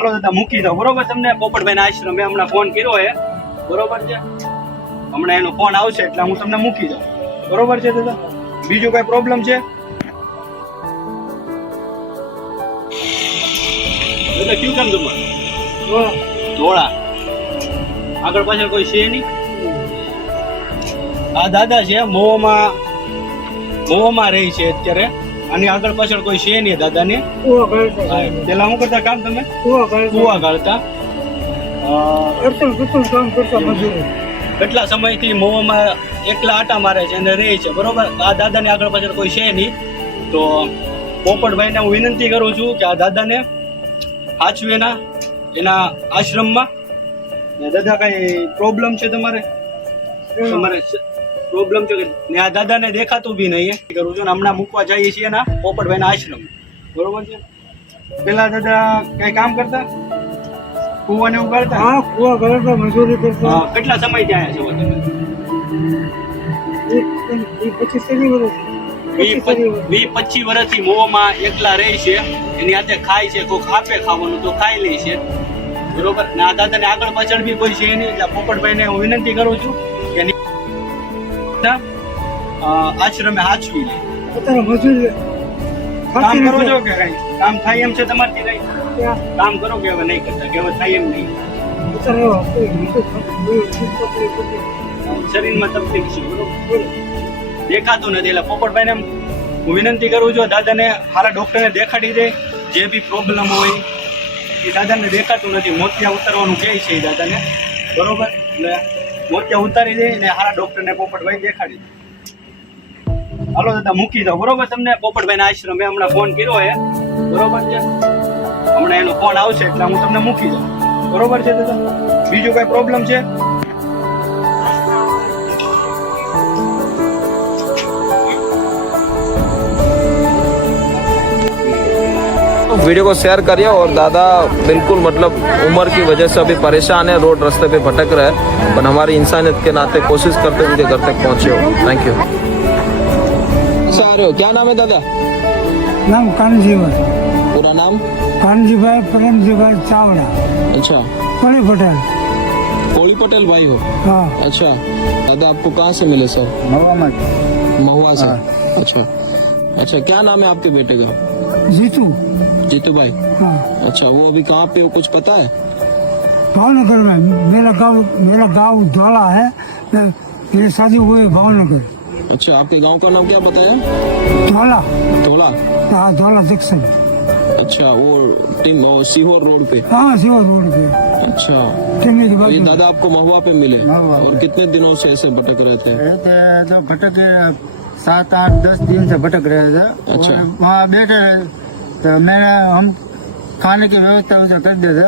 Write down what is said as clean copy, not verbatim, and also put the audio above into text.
હાલો દાદા મૂકી દો બરોબર. તમને પોપટભાઈ ના આશ્રમે હમણાં ફોન કર્યો છે બરોબર છે. હમણાં એનો ફોન આવશે એટલે હું તમને મૂકી દઉં બરોબર છે દાદા. બીજું કઈ પ્રોબ્લેમ છે દાદા? કયું કામ તમારે? ધોળા આગળ પાછળ કોઈ છે નહીં? આ દાદા છે મોવામાં રહી છે અત્યારે. આની આગળ પાછળ કોઈ છે નહીં દાદાને. પેલા શું કરતા કામ તમે? કુવા ગાળતા. કેટલા સમયથી મોવામાં એકલા આટા મારે છે અને રહે છે બરોબર. આ દાદાને આગળ પાછળ કોઈ છે નહીં. તો પોપટભાઈને હું વિનંતી કરું છું કે આ દાદાને સાચવી એના આશ્રમમાં. દાદા કઈ પ્રોબ્લેમ છે તમારે પ્રોબ્લેમ છે ને આ દાદાને દેખાતું બી નહીં કરું છું ને હમણાં મૂકવા જઈએ છીએ એના પોપટભાઈના આશ્રમ બરોબર છે. પેલા દાદા કઈ કામ કરતા? કુવાને ઉગાડતા? હા, કુવા ગાળતા, મજૂરી કરતા. કેટલા સમય ત્યાં છો તમે? 20-25 વર્ષથી મોવામાં એકલા રહે છે. એની હાથે ખાય છે, કોઈ આપે ખાવાનું તો ખાઈ લે છે બરોબર. ને આ દાદાને આગળ પાછળ બી કોઈ છે નહીં. એટલે પોપટભાઈને હું વિનંતી કરું છું કે આશ્રમે હાચવી લે. અત્યારે મજૂરી કામ કરો છો કે કઈ કામ થાય એમ છે તમારથી? કઈ કામ કરો કે હવે નહીં કરતા? કે હવે થાય એમ નહીં? શરીરમાં તકલીફ છે બરોબર, દેખાતું નથી. એટલે પોપટભાઈને હું વિનંતી કરું છું દાદાને સારા ડોક્ટરને દેખાડી દે. જે બી પ્રોબ્લેમ હોય એ દાદાને દેખાતું નથી. મોતિયા ઉતારવાનું કહે છે એ દાદાને બરોબર. એટલે મોતિયા ઉતારી દે ને સારા ડોક્ટરને પોપટભાઈ દેખાડી દે. હાલો દાદા મૂકી દો બરોબર. તમને પોપટભાઈના આશ્રમે હમણાં ફોન કર્યો છે બરોબર છે. હમણાં એનો ફોન આવશે એટલે હું તમને મૂકી દઉં બરોબર છે દાદા. બીજું કઈ પ્રોબ્લેમ છે? वीडियो को शेयर करिए और दादा बिल्कुल मतलब उम्र की वजह से अभी परेशान है, रोड रास्ते पे भटक रहे हैं, पर हमारी इंसानियत के नाते कोशिश करते उनके घर तक पहुंचे हो। Thank you. आ रहे हो, क्या नाम है दादा? नाम कानजी भाई। पूरा नाम? कानजी भाई प्रेमजी भाई चावड़ा। अच्छा, कोली पटेल। कोली पटेल भाई हो? हाँ। अच्छा दादा, आपको कहाँ से मिले सर? महुआ से। अच्छा अच्छा, क्या नाम है आपके बेटे का? जीतू। जीतू भाई। हाँ। अच्छा, वो अभी कहाँ पे हो, कुछ पता है? भावनगर में। मेरा गांव धौला है। मेरी शादी हुई भावनगर। अच्छा, आपके गांव का नाम क्या बताया? धौला। धोला। हाँ, धौला जंक्शन। अच्छा, वो सीहोर रोड पे? हाँ, सीहोर रोड पे। अच्छा, टिम्मी के तो बाद ये दादा आपको महुआ पे मिले और कितने दिनों से ऐसे भटक रहे थे? तो भटक 7-8-10 दिन से भटक रहे थे। अच्छा। वहाँ बैठे रहे तो हम खाने की व्यवस्था उधर कर देते।